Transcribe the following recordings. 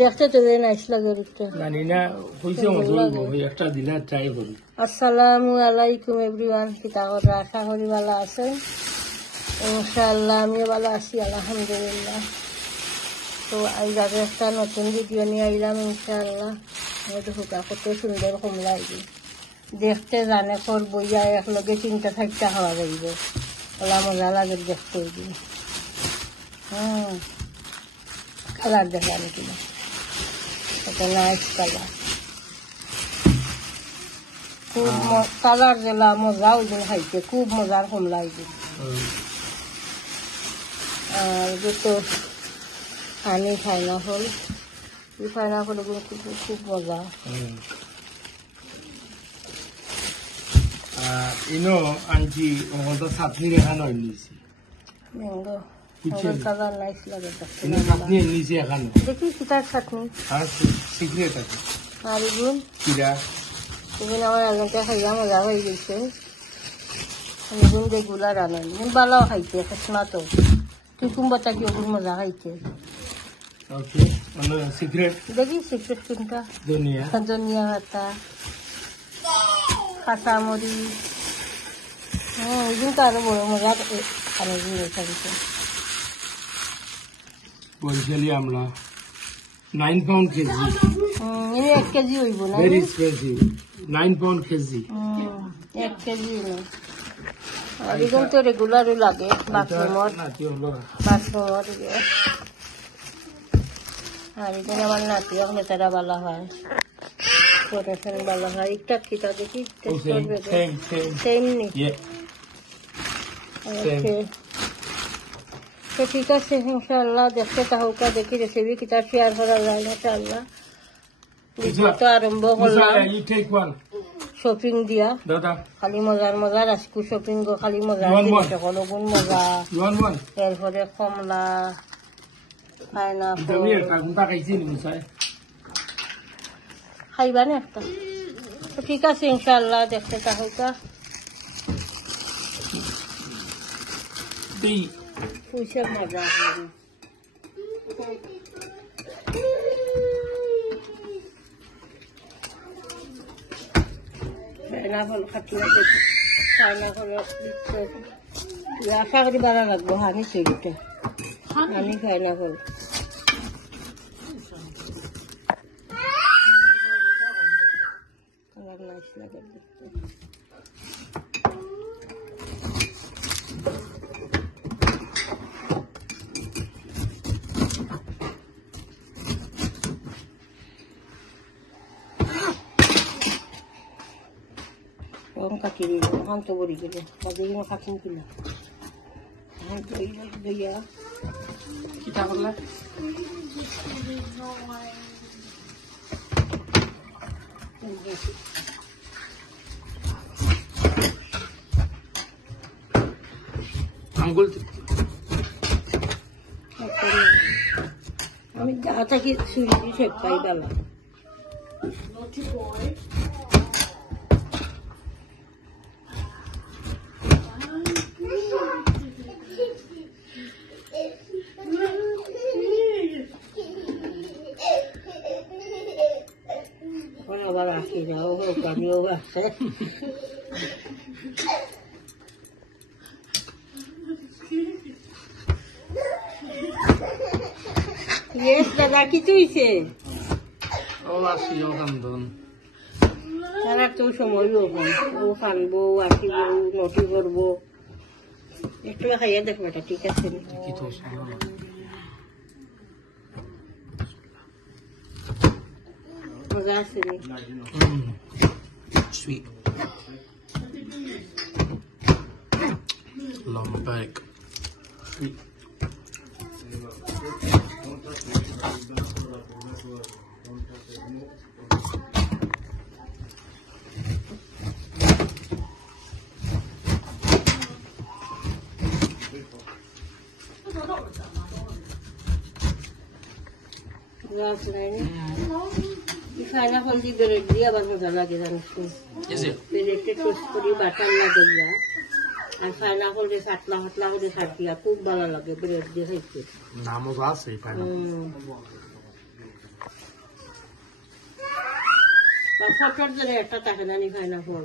দেখতে তো নাইস লাগে জানি না হইছে মজা একটা দিলা ট্রাই করি। আসসালামু আলাইকুম এভরিওয়ান, কিতা করে আশা করি ভালো আছেন। ইনশাআল্লাহ আমিও ভালো আছি আলহামদুলিল্লাহ। তো আজ আগে একটা নতুন ভিডিও নিয়ে আইলাম ইনশাআল্লাহ। হুকা কত সুন্দর কমলা আইবি দেখতে জানে কর বইয়া একলগে 3-4টা খাওয়া যাইব, ওলা মজা লাগে দেখতে। কালার দেখান কিনা এটা নাইস কালার, খুব কালার দিলা মজা ওই দিন খাইতে খুব মজার কমলা ওই দিন। আর তো হানি পাইনাপল, এই পাইনাপল এগুলো খুব মজা। ইনো আনছি ওটা চাটনি রেখা নয় নিয়েছি ম্যাঙ্গো কালার নাইস লাগে দেখতে। চাটনি নিয়েছি এখানে দেখি কিতার চাটনি আর সিক্রেট আছে। আর এগুন কিরা এগুন আমার একজনটা খাইয়া মজা হয়ে গেছে। এগুন রেগুলার আনেন ভালো খাইতে খেসনা তো তুই কুম্বাটা কি ওগুন মজা খাইতে। ওকে সিক্রেট দেখি সিক্রেট কোনটা। ধনিয়া ধনিয়া পাতা, কাঁচামরিচ, এগুন তো আরো বড় মজা আনে খাইতে। বরিশালি আমলা 9 পাউন্ড কেজি, 1 কেজি হইব না, ভেরি এক্সপেন্সিভ। 9 পাউন্ড কেজি, 1 কেজি না। আর এগুন তো রেগুলারই লাগে বাথরুমত। আর এখানে আমার নাতি ওখানে তারা ভালো হয়, ভালো হয়। একটা কিতা দেখি সেম নি। তো ঠিক আছে ইনশাআল্লাহ দেখতে তাহকা দেখি রেসিপি কিতা শেয়ার করা যায় ইনশাআল্লাহ। তো আরম্ভ করলাম শপিং দিয়া, খালি মজার মজার আজকু শপিং গো, খালি মজার সকল গুণ মজা। এরপরে কমলা, পাইনাপল খাইবা না একটা। তো ঠিক আছে ইনশাআল্লাহ দেখতে তাহকা। পুষে মজা পাইনাপল খাটিয়ে পাইনাপল আশা করি ভালো লাগবো। হানি সেটা হানি পাইনাপল কালার নাইস লাগে দেখতে। কাটি দিব হান তো বড়ি গেলে তাদের কাটিং কিনা হান তো দিয়া কিটা করলা। আঙ্গুল আমি যা থাকি ছুরি দিয়ে শেপ পাই ভালো। আবার আসি যাও পানিও আছে। দাদা কি তুইছে তারা তো সময় ও খানবো আসিব নটি করবো, একটু খাইয়া দেখবো এটা ঠিক আছে। মজা আছে sweet lumpek sweet খানা ফল দিয়ে ব্রেড দিয়ে আবার মজা লাগে জানিস। ব্রেডে টোস্ট করি বাটার লাগে আর পাইনাপল দিয়ে পাতলা পাতলা করে খাটিয়া খুব ভালো লাগে ব্রেড দিয়ে খাইতে। নামও আছে পাইনাপল। ফটোর ধরে একটা থাকে না নি পাইনাপল।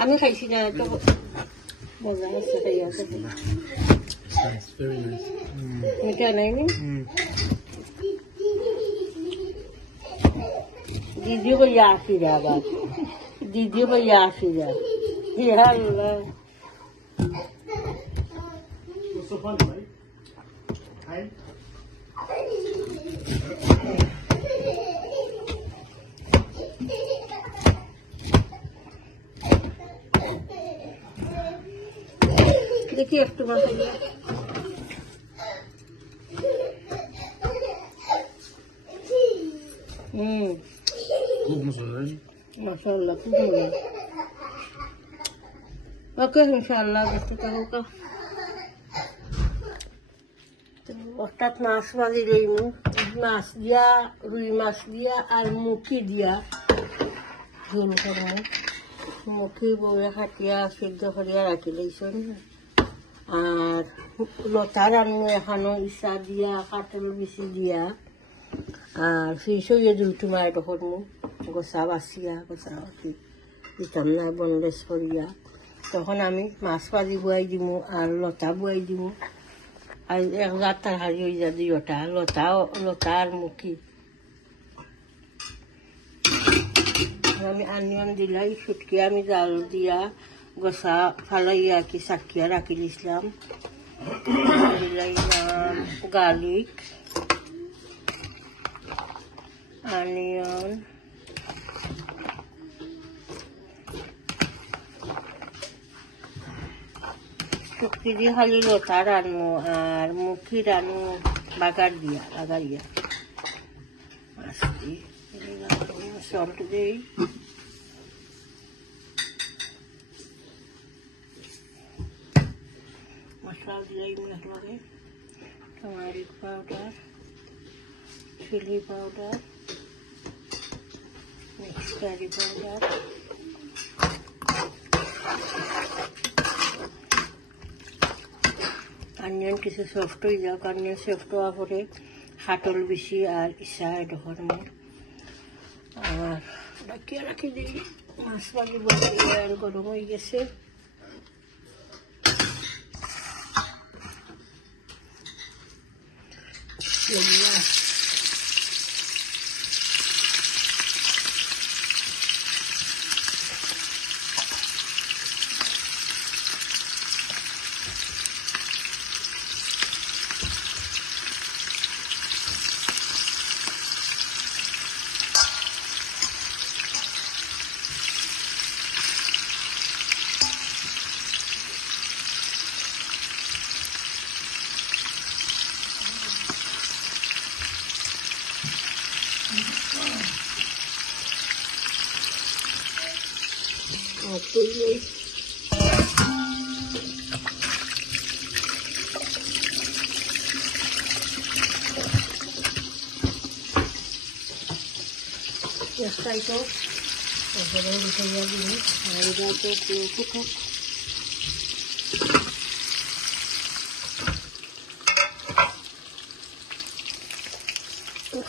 আমি খাইছি না তো মজা হচ্ছে খাইয়া খেতে। মিঠা নাই নি? दीदी को याद ही जाएगा दीदी को याद ही जाए यार देखिए एक तो खूब मसाला है माशाल्लाह खूब मजा ओके इंशाल्लाह देखते क्या होगा অর্থাৎ মাছ ভাজি লইমু মাছ দিয়া রুই মাছ দিয়া আর মুখি দিয়া ঝোল করমু মুখি বউয়ে খাটিয়া সিদ্ধ করিয়া রাখি লইছন আর লতা রান্নু এখানো ইচ্ছা দিয়া কাটল বেশি দিয়া আর ফিসইয়ে দুটো মায়ের করমু গোসা বাছিয়া গোসা বাছি দিতাম না বনলেস করিয়া তখন আমি মাছ ভাজি বুয়াই দিমু আর লতা বুয়াই দিমু আর এক জাত তরকারি হয়ে যা দুইটা লতা আর মুখি আমি আনিয়ন দিলাই সুটকি আমি জাল দিয়া গোসা ফালাইয়া কি চাকিয়া রাখি দিছিলাম দিলাই গার্লিক অনিয়ন শুকি দিয়ে খালি লতা রানবো আর মুখি রানু বাগার দিয়া লাগাইয়া মাছ দিয়ে সল্ট দিই মশলা দিলাই লাগে turmeric powder chilli powder mix curry powder onion কিছু সফট হয়ে যাক অনিয়ন সফট হওয়া পরে হাটল বেশি আর ইচ্ছা এডোখর আর ডাকিয়া রাখি দিই মাছ ভাজি আর গরম হয়ে গেছে Esto তারপরে উঠাইয়া দিন আর এটাকে ফুটুক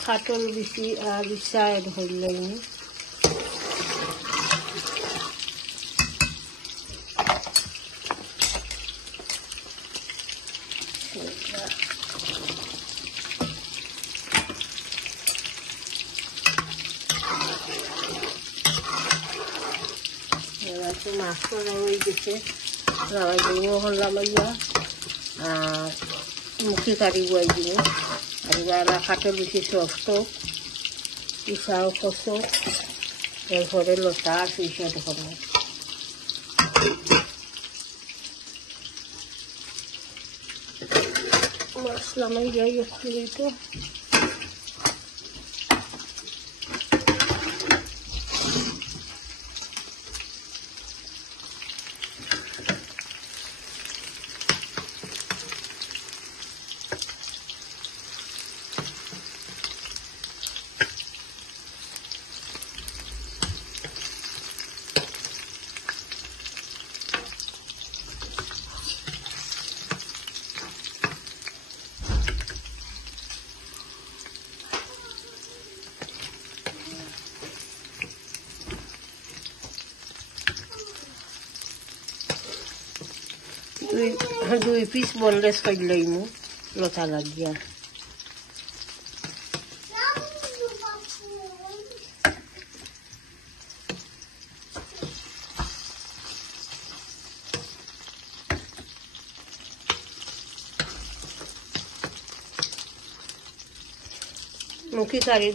খাটল বেশি আর ইচ্ছা ধরলেন মাছ করা হয়ে গেছে লাগাই দিব লামাইয়া আর মুখি কাটি বয়াই দিব আর যারা খাটে বেশি সফট পিসাও কষো এরপরে লতা আর পিসা দেখো মাছ লামাই যাই একটু দুই পিস বনলেস করে লইমু লতা লাগিয়া। মুখি কারি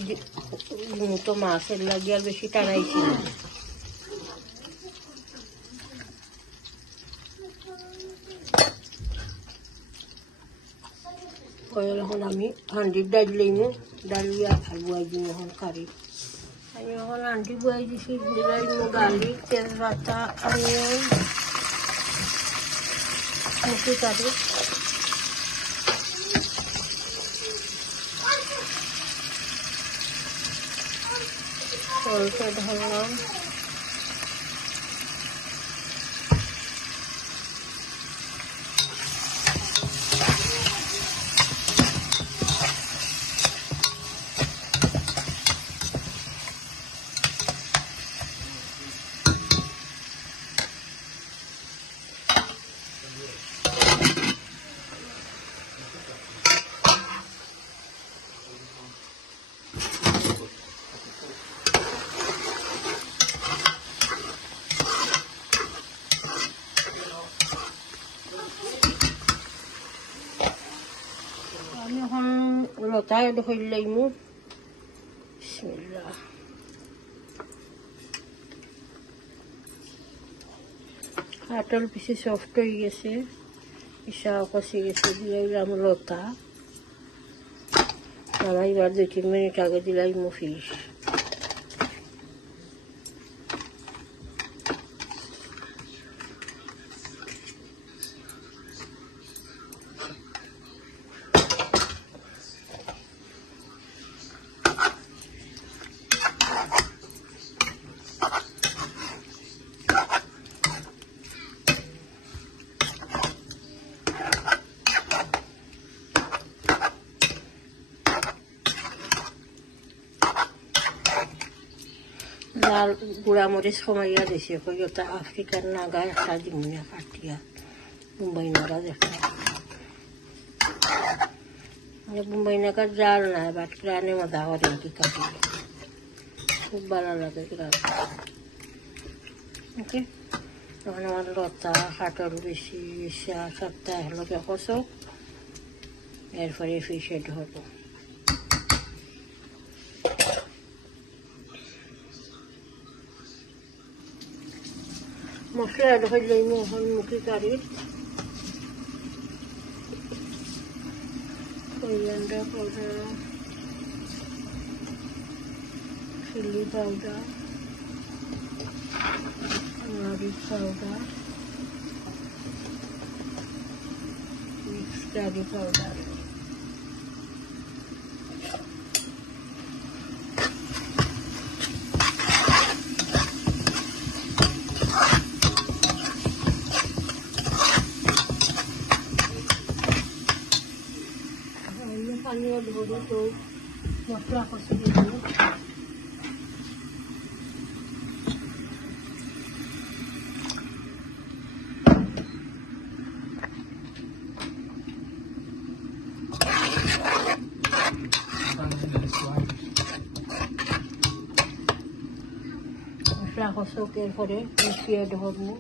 তো মাছের লাগিয়া বেশি টানাইছি না। এখন আমি হান্ডির ডাল লইমু, ডাল দিয়া আর বুয়াই দিম এখন কারি। আমি এখন হান্ডি বুয়াই দিছি, দিলাইমু গালি, তেজপাতা, অনিয়ন, মুখি কারি। সরষে ঢাললাম, আমি এখন লতায় ধরে লইমু। বিসমিল্লাহ। কাটল পিসি সফট হয়ে গেছে, পিসাও কষে গেছে, দিলাইলাম লতা। আমার এবার 2-3 মিনিট আগে দিলাইমু ফিশ। লাল গুঁড়া মরিচ কমাইয়া দিছে, ওটা আফ্রিকার নাগা একটা দিমুনিয়া কাটিয়া, মুম্বাই নাগা একটা। মুম্বাই নাগার জাল নাই, বাট গ্রানে মজা করে কি কাটি, খুব ভালো লাগে গ্রান। ওকে, তখন আমার লতা কাটল বেশি সপ্তাহে লগে কষো, এরপরে ফিশে ধরবো। মশলা অ্যাড হয়ে লইমু এখন মুখি কারি। coriander powder, chili powder, turmeric powder, mixed curry powder. পানিও ধরে তো মশলা কষে দিয়ে দিল। মশলা কষকের পরে মিশিয়ে ধরবো।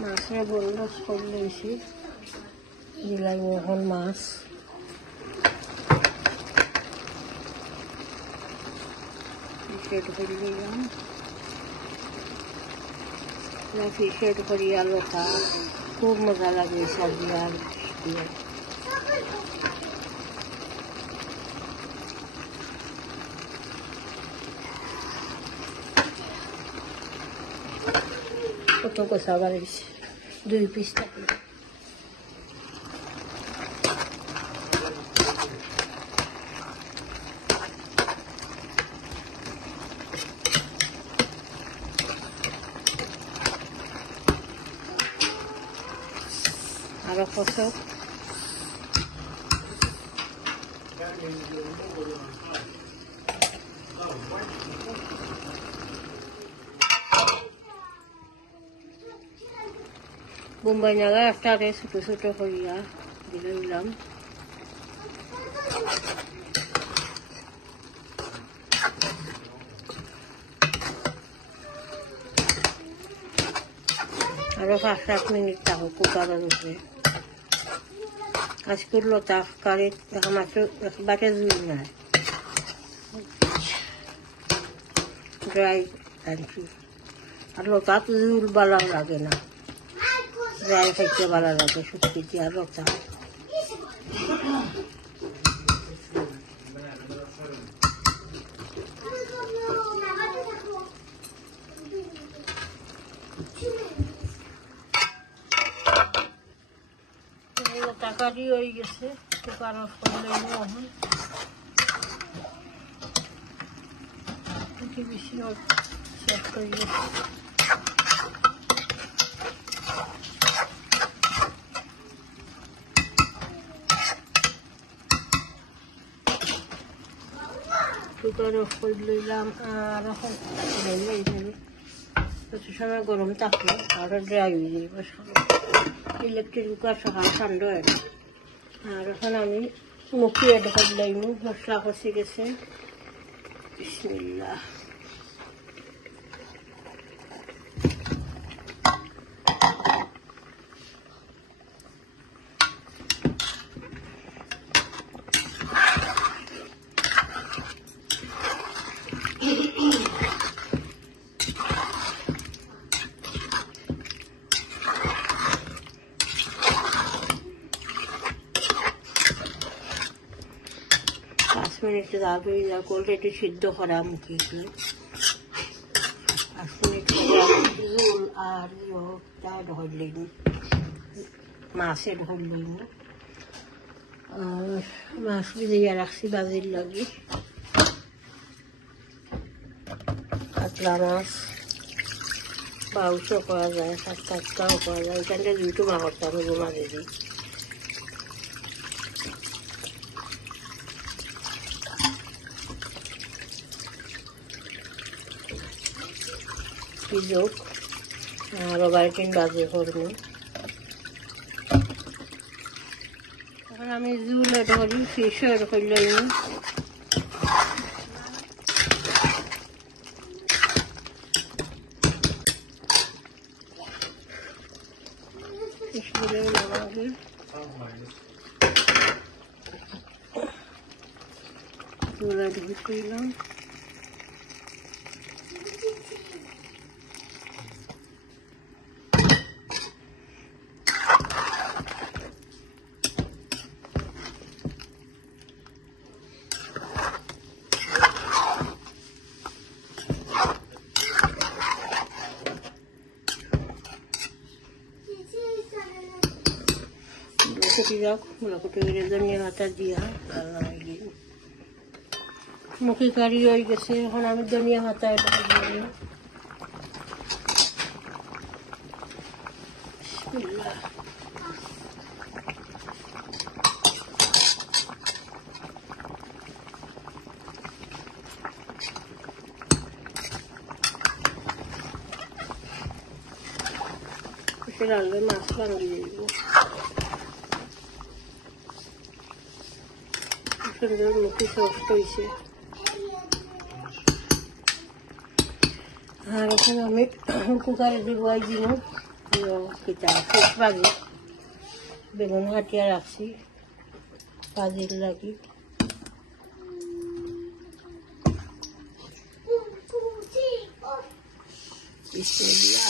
মাছের বলরস করলে বেশি দিলাই এখন মাছ ফিশের দিলাম, ফিশের করি আলোটা খুব মজা লাগে সবজি আর দিয়ে। কত কষা বাড়িয়েছে 2 পিস থাকলে। আরো কষক। বোম্বাই নাগা একটা ছোট ছোট করিয়া দিয়ে দিলাম। আরো 5-7 মিনিট থাকুক কুকারের উপরে। আজকের লতা কারি মাত্র একবারে জুই নাই, ড্রাই আনছি। আর লতা তো জুল ভালো লাগে না, ড্রাই খাইতে ভালো লাগে শুটকি দিয়ে। আর লতা তরকারি হয়ে গেছে, কুকার অফ করলে এখন বেশি শেষ করে গেছে। কুকার অফ করে লইলাম। আর এখন প্রচুর সময় গরম থাকলে আরো ড্রাই হয়ে যাইব। ইলেকট্রিক কুকার সকাল ঠান্ডা হয় না। আর এখন আমি মুখি এড করলাম, মশলা কষে গেছে। বিসমিল্লাহ। মিনিট আগে অলরেডি সিদ্ধ করা মুখি 5 মিনিট ঝোল আর ঢললেন, মাছে ঢললেন। আর মাছ ভিজিয়ে রাখছি বাজির লাগি। কাতলা মাছ বাউসও করা যায়, টাটকাও করা যায়। এখানটা দুটো মা করতাম মাঝে দিই। যোগ আরো 12-3 বাজে করবো। এখন আমি জুলে ধরি, ফিশ এড করলাম। ফিশ গুলো নামাগে জুলে ধরি করলাম। ধনিয়া পাতা দিয়া মুখি কারি হয়ে গেছে। এখন আমি ধনিয়া পাতা এটা দিই। রান্নার মাছ ভাঙিয়ে দিব। সুন্দর মুখি সফট হয়েছে। আর এখন আমি কুকারে দিব ফিশ ভাজি। বেগুন কাটিয়া রাখছি ভাজির লাগি। বিসমিল্লাহ।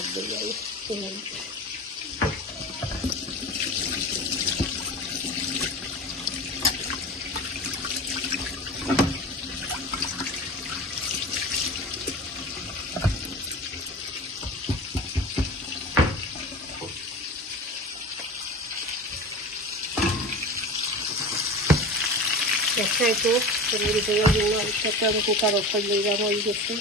Abdullah ini. চেষ্টাই তো আমি কুকার অফার লইলাম হয়ে গেছে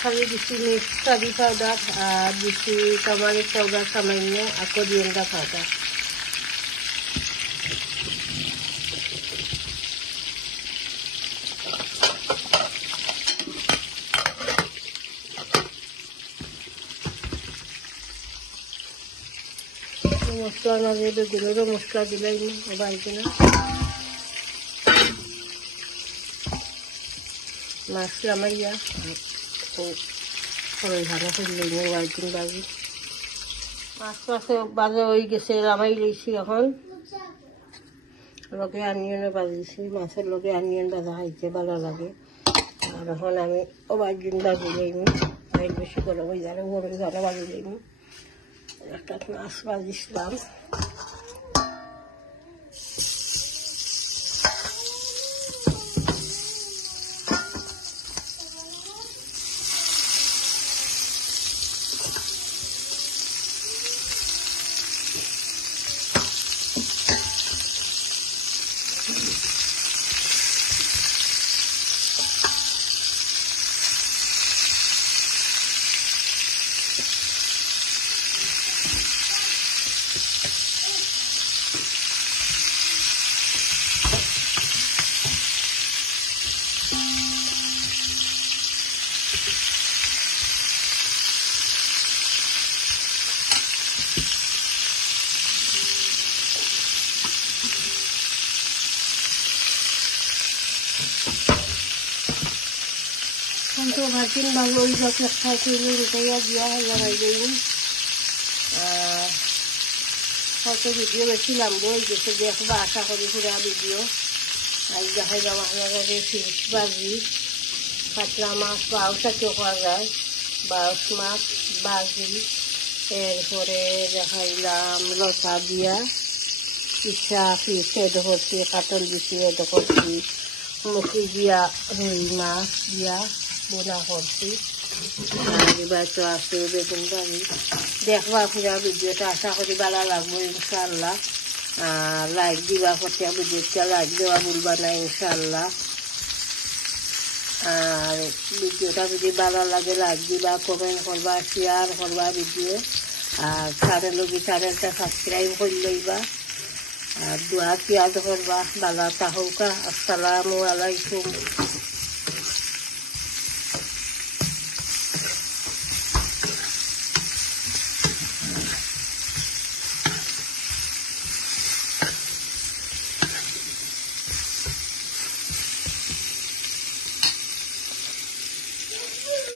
খালি দিচ্ছি মিক্স কারি পাউডার আর দিচ্ছি টামারিক পাউডার সামান্য আর কোরিয়েন্ডার পাউডার মশলা না দিয়ে বেগুনেরও মশলা দিলাই বাড়িতে না মাছ লামাইয়া খরচ ভাড়া করলে বাড়িতে বাজি মাছ মাছে বাজা হয়ে গেছে লামাই লইছি এখন লগে আনিয়নে বাজিছি মাছের লগে আনিয়ন বাজা খাইতে ভালো লাগে আর এখন আমি বাজিন বাজি লইনি বেশি গরম হয়ে যাবে গরম জানা বাজি লইনি একটা মাছ বাজিছিলাম তো ভাজিন ভালো ওই যত খাইতে রুটাইয়া দিয়া লাগাই দিই হয়তো ভিডিও বেশি লম্বা হয়ে গেছে দেখবো আশা করি পুরা ভিডিও আজ দেখাইলাম আপনাদের ফিশ ভাজি কাতলা মাছ বাউসাকেও পাওয়া যায় বাউস মাছ ভাজি এরপরে দেখাইলাম লতা দিয়া পিঠা ফিশ এডো করছি কাতল দিছি এডো করছি মুখি দিয়া রুই মাছ দিয়া বোনা করছি আর এবার তো আসছে বেগুন বাড়ি দেখবা পুরা ভিডিওটা আশা করি ভালো লাগবো ইনশাল্লাহ লাইক দিবা প্রত্যেক ভিডিওটা লাইক দেওয়া ভুলবা না ইনশাল্লাহ আর ভিডিওটা যদি ভালো লাগে লাইক দিবা কমেন্ট করবা শেয়ার করবা ভিডিও আর চ্যানেলটা সাবস্ক্রাইব করে লইবা আর দোয়া পিয়াজ করবা ভালো থাকুকা আসসালামু আলাইকুম।